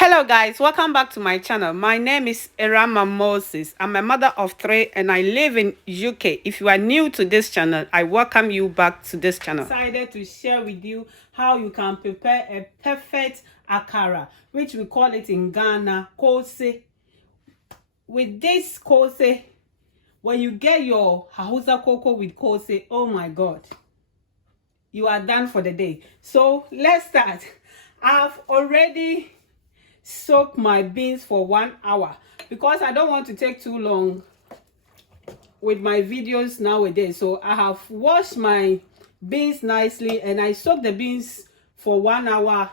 Hello guys, welcome back to my channel. My name is Irama Moses. I'm a mother of 3 and I live in UK. If you are new to this channel, I welcome you back to this channel. I decided to share with you how you can prepare a perfect Ankra, which we call it in Ghana, Koose. With this Koose, when you get your Hausa cocoa with Koose, oh my God, you are done for the day. So let's start. I've already soak my beans for 1 hour because I don't want to take too long with my videos nowadays. So I have washed my beans nicely and I soak the beans for 1 hour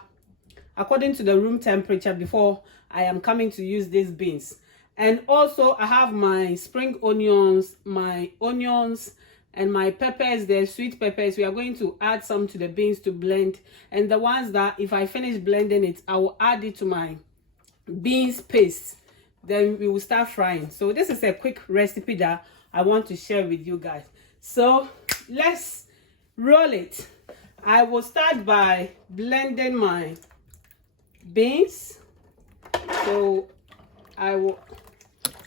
according to the room temperature before I am coming to use these beans. And also I have my spring onions, and my peppers, the sweet peppers. We are going to add some to the beans to blend, and the ones that if I finish blending it, I will add it to my beans paste. Then we will start frying. So this is a quick recipe that I want to share with you guys. So let's roll it. I will start by blending my beans. So I will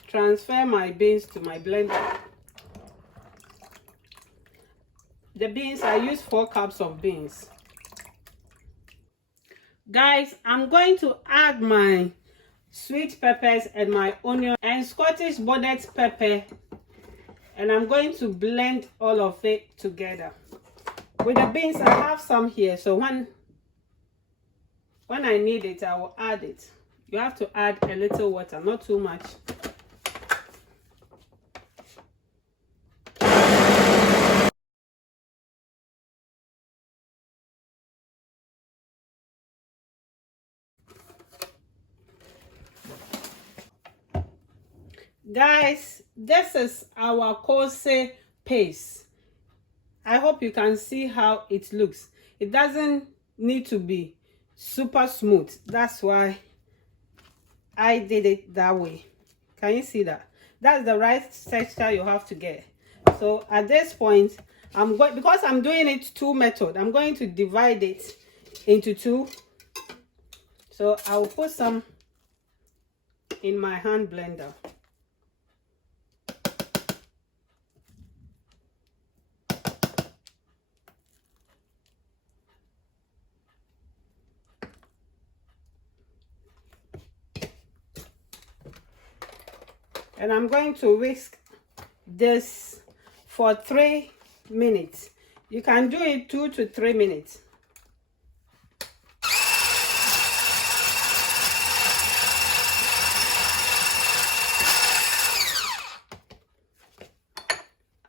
transfer my beans to my blender. The beans, I use 4 cups of beans. Guys, I'm going to add my sweet peppers and my onion and Scottish bonnet pepper, and I'm going to blend all of it together. With the beans, I have some here, so when I need it, I will add it. You have to add a little water, not too much. Guys, this is our Koose paste. I hope you can see how it looks. It doesn't need to be super smooth. That's why I did it that way. Can you see that? That's the right texture you have to get. So at this point, because I'm doing it 2 method, I'm going to divide it into 2. So I'll put some in my hand blender. And I'm going to whisk this for 3 minutes. You can do it 2 to 3 minutes.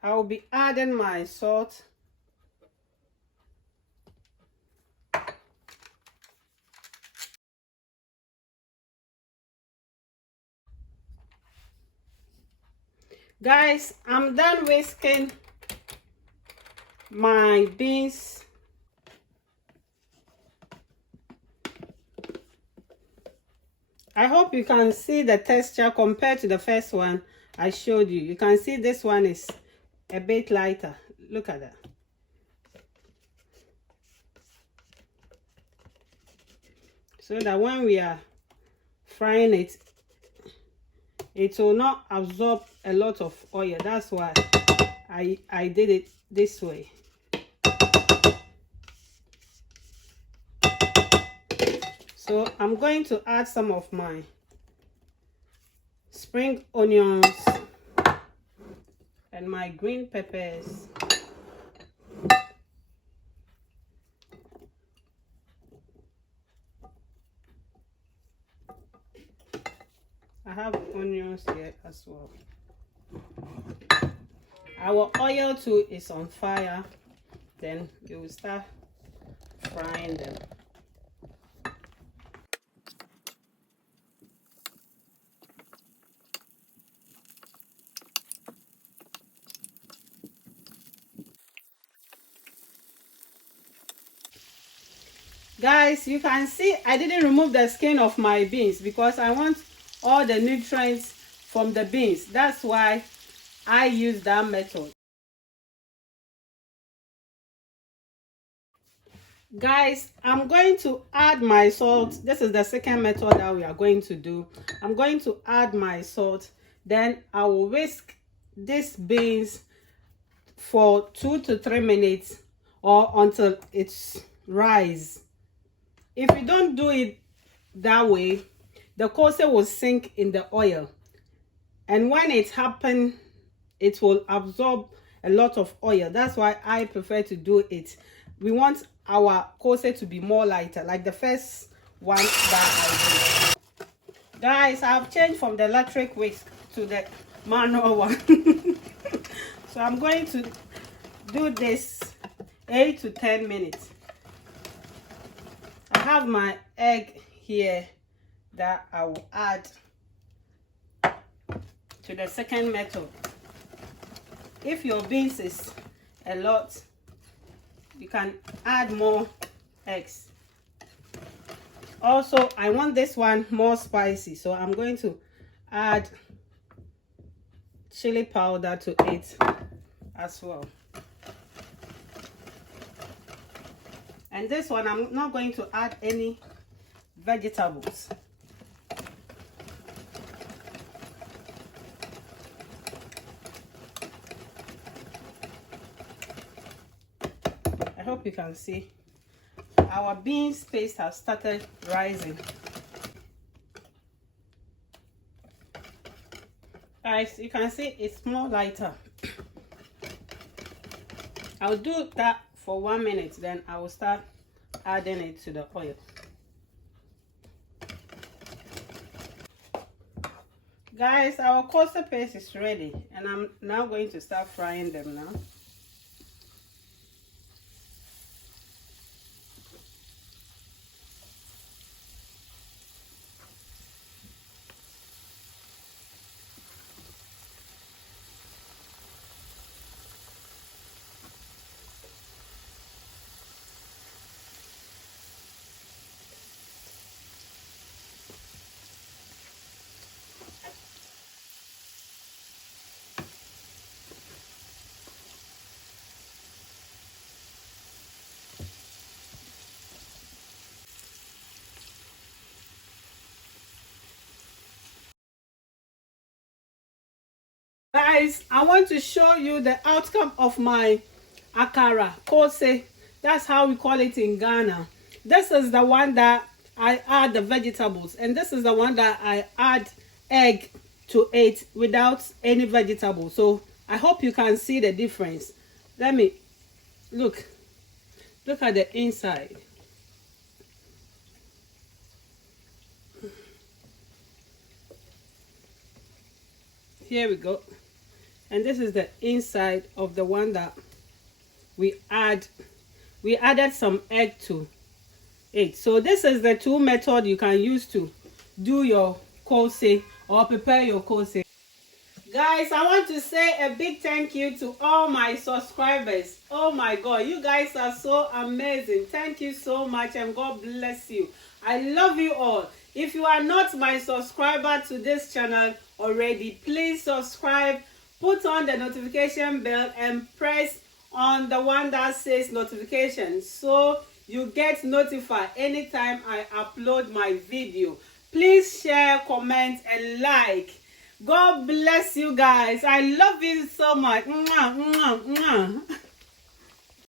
I will be adding my salt. Guys, I'm done whisking my beans. I hope you can see the texture compared to the first one I showed you. You can see this one is a bit lighter. Look at that. So that when we are frying it, it will not absorb a lot of oil. That's why I did it this way. So I'm going to add some of my spring onions and my green peppers. I have onions here as well. Our oil too is on fire. Then we will start frying them. Guys, you can see I didn't remove the skin of my beans because I want all the nutrients from the beans. That's why I use that method. Guys, I'm going to add my salt. This is the second method that we are going to do. I'm going to add my salt. Then I will whisk these beans for 2 to 3 minutes or until it's rise. If you don't do it that way, the Koose will sink in the oil. And when it happens, it will absorb a lot of oil. That's why I prefer to do it. We want our Koose to be more lighter, like the first one that I did. Guys, I've changed from the electric whisk to the manual one. So I'm going to do this 8 to 10 minutes. I have my egg here that I will add to the second method. If your beans is a lot, you can add more eggs. Also, I want this one more spicy, so I'm going to add chili powder to it as well. And this one, I'm not going to add any vegetables. I hope you can see our beans paste has started rising. Guys, you can see it's more lighter. I'll do that for 1 minute, then I will start adding it to the oil. Guys, our Koose paste is ready, and I'm now going to start frying them now. Guys, I want to show you the outcome of my Ankra Koose. That's how we call it in Ghana. This is the one that I add the vegetables, and this is the one that I add egg to it without any vegetables. So I hope you can see the difference. Let me look at the inside. Here we go. And this is the inside of the one that we added some egg to it. So this is the two method you can use to do your Koose or prepare your Koose. Guys, I want to say a big thank you to all my subscribers. Oh my God, you guys are so amazing. Thank you so much, and God bless you. I love you all. If you are not my subscriber to this channel already, please subscribe, put on the notification bell, and press on the one that says notification so you get notified anytime I upload my video. Please share, comment, and like. God bless you guys. I love you so much. Mwah, mwah, mwah.